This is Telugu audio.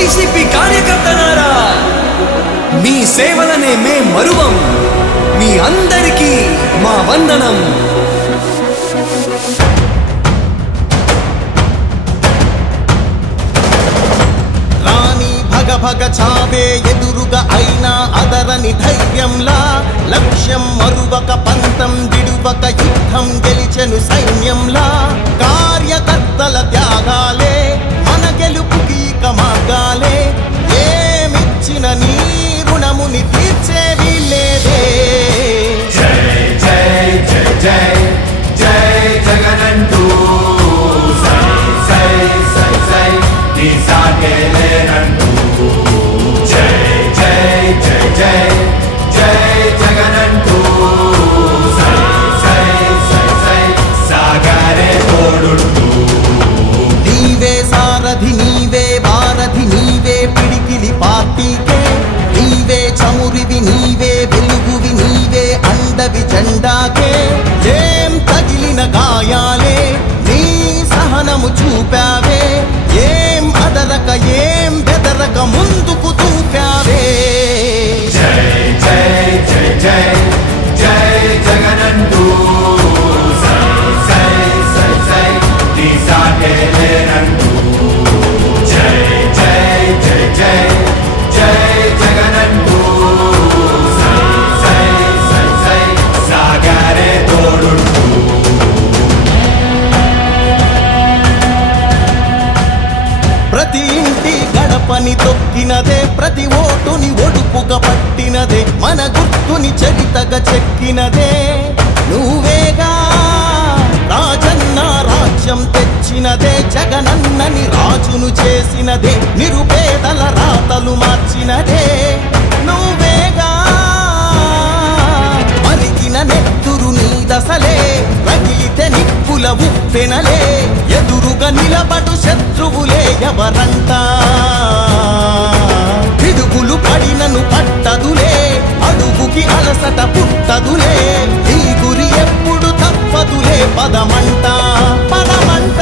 వైసీపీ కార్యకర్తలారా, మీ సేవలనే మే మరువం. మీ అందరికీ మా వందనం. భగ చావే ఎదురుగా అయినా అదరని ధైర్యంలా, లక్ష్యం మరువక పంతం విడువక యుద్ధం గెలిచెను సైన్యంలా. కార్యకర్తల త్యాగాలే మన గెలుపుకి మార్గాలే. ఏమిచ్చిన నీ రుణముని తీర్చేవి లేదే. జై జై జై జై జై జగనంటూ సై సై సై సై నీ సాగే లేనంటూ. జై జై జై జై జై జగనంటూ సై సై సై సై సాగరే తోడుంటూ. నీవే సారథి నీవే వారధి నీవే పిడికిలి పార్టీకే. నీవే చమురివి నీవే వెలుగువి నీవే అండవి జెండాకే. ఏం తగిలిన గాయాలే నీ సహనము చూపావే. ఏం అదరక ఏం బెదరక ముందుకు చూపావే. జై జై జై జై జై జగనంటూ సై సై సై సై నీ సాగే లేనంటూ. జై జై జై జై జై జగనంటూ సై సై సై సై సాగరే తోడుంటూ. ప్రతి ఇంటి గడపని తొక్కినదే, ప్రతి ఓటుని ఒడుపుగా పట్టినదే, మన గుర్తుని చరితగా చెక్కినదే నువ్వేగా. రాజన్న రాజ్యం తెచ్చినదే, జగనన్నని రాజును చేసినదే, నిరుపేదల రాతలు మార్చినదే నువ్వేగా. మరిగిన నెత్తురు నీ దశలే, రగిలితే నిప్పుల ఉప్పెనలే. ఎదురుగా నిలబడు శత్రువులే ఎవరంట. పిడుగులు పడినను పట్టదులే, అడుగుకి అలసట పుట్టదులే. ఈ గురి ఎప్పుడు తప్పదులే, పదమంట పదమంట.